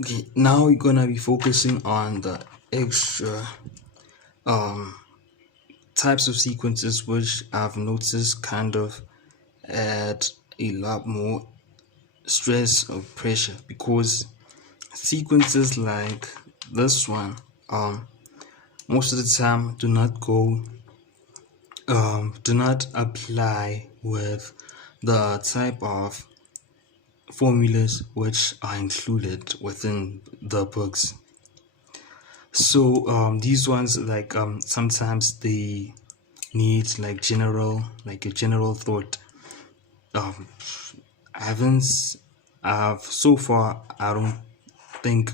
Okay, now we're gonna be focusing on the extra um types of sequences which I've noticed kind of add a lot more stress or pressure, because sequences like this one most of the time do not apply with the type of formulas which are included within the books. So these ones, like, sometimes they need like a general thought. um I haven't I've so far I don't think.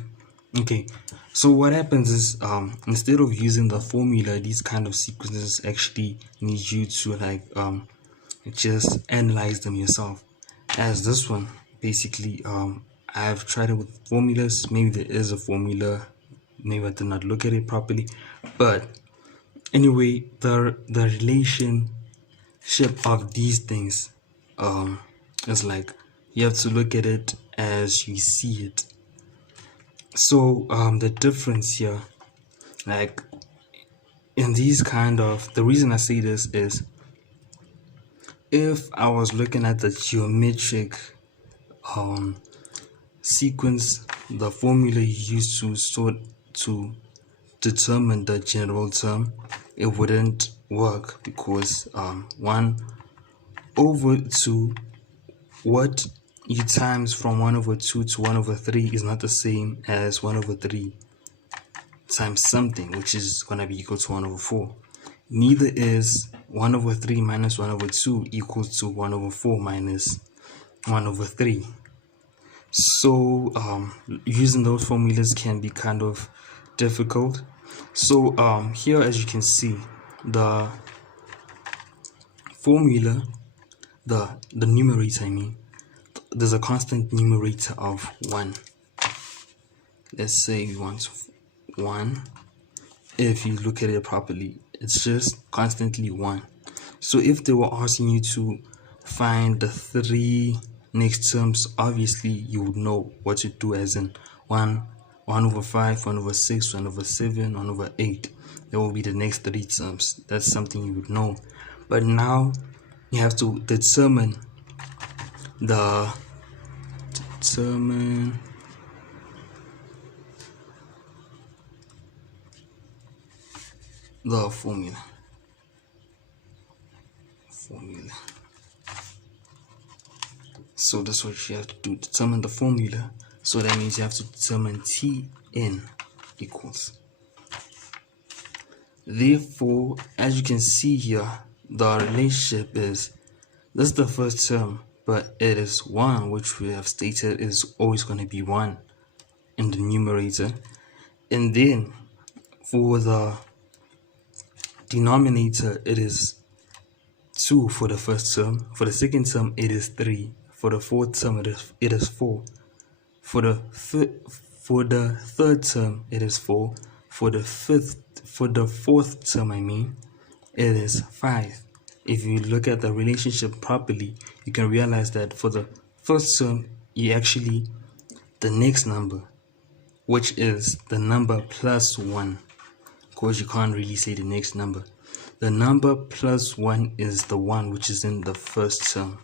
Okay, so what happens is, instead of using the formula, these kind of sequences actually need you to, like, just analyze them yourself. As this one, basically, I've tried it with formulas. Maybe there is a formula, maybe I did not look at it properly, but anyway, the relationship of these things is like, you have to look at it as you see it. So the difference here, like, in these kind of, the reason I say this is, if I was looking at the geometric um sequence, the formula you use to sort to determine the general term, it wouldn't work, because 1 over 2, what you times from 1 over 2 to 1 over 3 is not the same as 1 over 3 times something, which is going to be equal to 1 over 4. Neither is 1 over 3 minus 1 over 2 equals to 1 over 4 minus 1 over 3. So using those formulas can be kind of difficult. So here, as you can see, the formula, the numerator, I mean, there's a constant numerator of 1. Let's say we want 1. If you look at it properly, it's just constantly 1. So if they were asking you to find the 3 next terms, obviously you would know what to do, as in 1 over 5, 1 over 6, 1 over 7, 1 over 8. That will be the next 3 terms. That's something you would know. But now you have to determine the formula. So that's what you have to do, determine the formula. So that means you have to determine Tn equals. Therefore, as you can see here, the relationship is, this is the first term, but it is 1, which we have stated is always going to be 1 in the numerator. And then for the denominator, it is 2 for the first term. For the second term, it is 3. For the fourth term, it is 4. For the third term, it is 4. For the fourth term, I mean, it is 5. If you look at the relationship properly, you can realize that for the first term, the next number, which is the number plus 1, because you can't really say the next number. The number plus 1 is the 1 which is in the first term.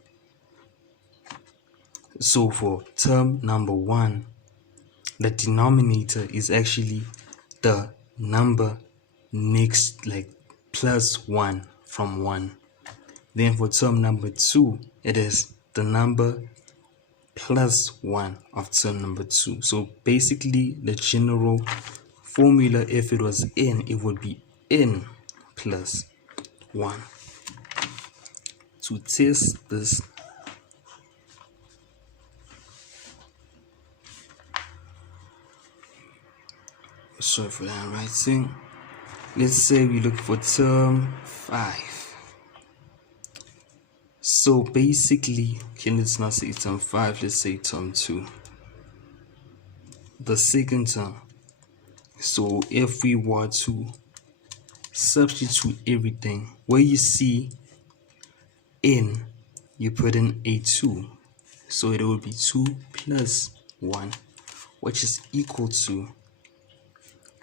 So for term number 1, the denominator is actually the number next, like, plus 1 from 1. Then for term number 2, it is the number plus 1 of term number 2. So basically, the general formula, if it was n, it would be n plus 1. To test this, sorry for that writing. Let's say we look for term 5. So basically, okay, let's not say term 5, let's say term 2. The second term. So if we were to substitute everything, where you see n, you put in a 2. So it will be 2 plus 1, which is equal to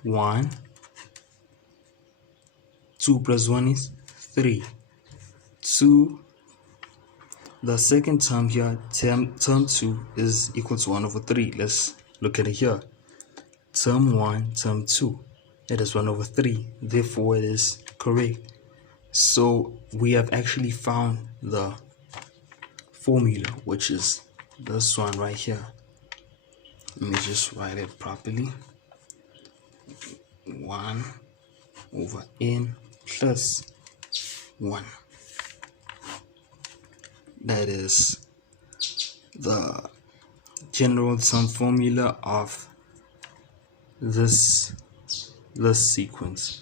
1. 2 plus 1 is 3. 2, the second term here, term 2 is equal to 1 over 3. Let's look at it here. Term 1, term 2, it is 1 over 3. Therefore, it is correct. So we have actually found the formula, which is this one right here. Let me just write it properly. 1 over n plus 1. That is the general sum formula of this sequence.